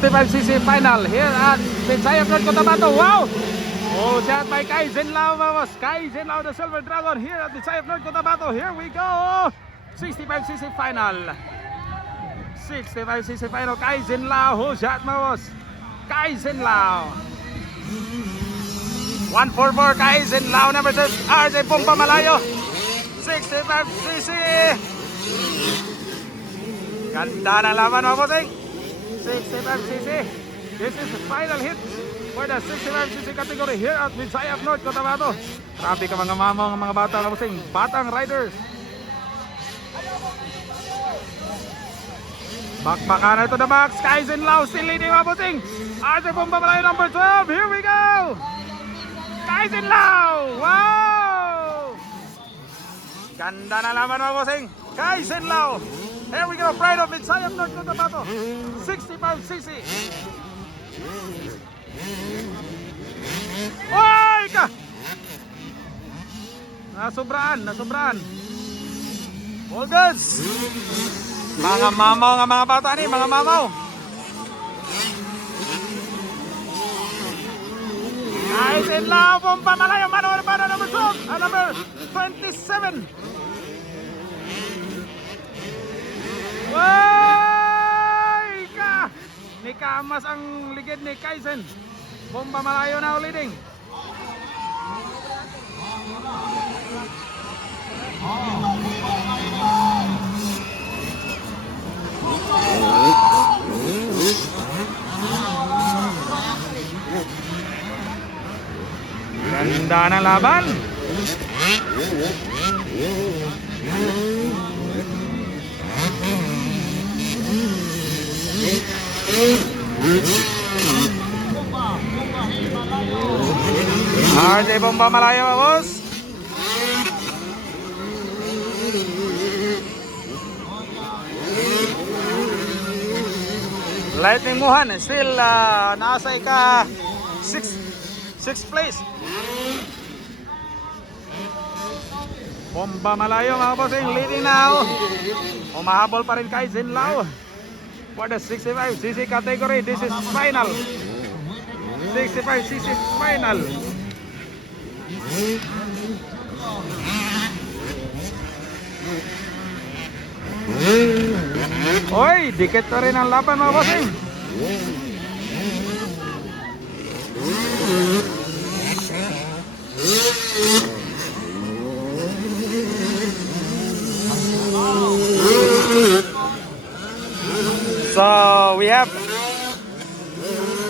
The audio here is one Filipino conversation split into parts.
65cc final here at Visayan North Cotabato. Wow! Oh, shot by Kaizen Lao, vamos. Kaizen Lao, the Silver Dragon here at Visayan North Cotabato. Here we go. 65cc final. 65cc final. Kaizen Lao, oh, shot, vamos. Kaizen Lao. 144 Kaizen Lao, number 6 RJ Bomba Malayo. 65cc. Ganda na laban, mga bossing. 65cc. This is the final hit for the 65cc category here at Visayan North Cotabato. Grabe ka mga mamong, mga bata, mga bossing. Batang riders. Bakbakan ito the box. Kaizen Lao still leading, mga bossing. RJ Bomba Malayo, number 12. Here we go. Kaizen Lao. Wow! Ganda na laban, mga bossing. Kaizen Lao. Here we go, pride of Visayan North Cotabato. 65cc. Oy ka! Nasobraan. All goods. Mga mamaw nga mga bata ni, mga mamaw. Kaizen Lao, Bomba Malayo, Mano number 12, number 27. Way ka! Ni Kamas ang ligid ni Kaizen. Bomba Malayo na leading. Ganda ng laban. RJ Bomba Malayo, boss. Lightning Muhan still nasa ika 6th place. Bomba Malayo, mga bossing, leading now. Umahabol pa rin Kaizen Lao for the 65cc category. This is final. 65cc final. Oy, dikit pa rin ang laban, mga bossing. So we have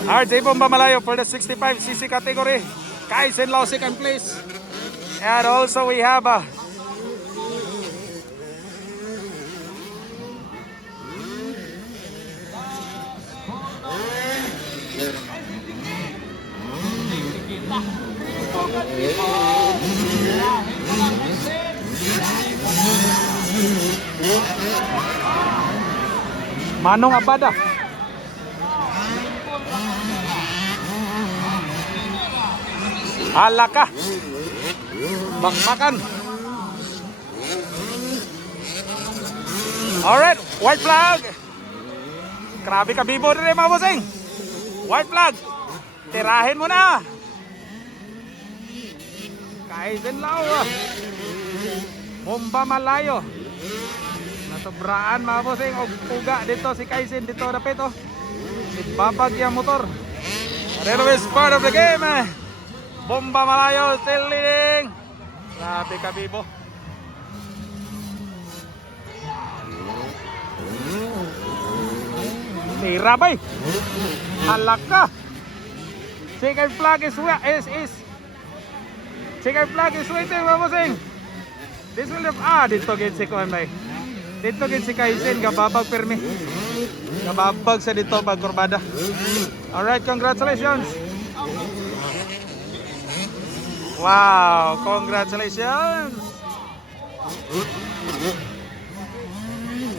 RJ Bomba Malayo for the 65cc category. Kaizen Lao second place. And also we have Manong Abada. Halaka. Bakbakan. Alright, white flag. Grabe ka bibo rin, mga bossing. White flag. Tirahin mo na. Kaizen Lao. Bomba Malayo. Nasobraan, mga bossing. Uga dito si Kaizen dito dapit oh. Babag yung motor. Reno is part of the game. Bomba Malayo still leading. Grabe ka bibo. Tirabay. Halaka. Second flag is second flag is waiting, mga bossing. This will have dito gid si Kuan bay. Dito gid si Kaizen gababag permi. Gababag sa dito pag kurbada. All right, congratulations. Wow, congratulations.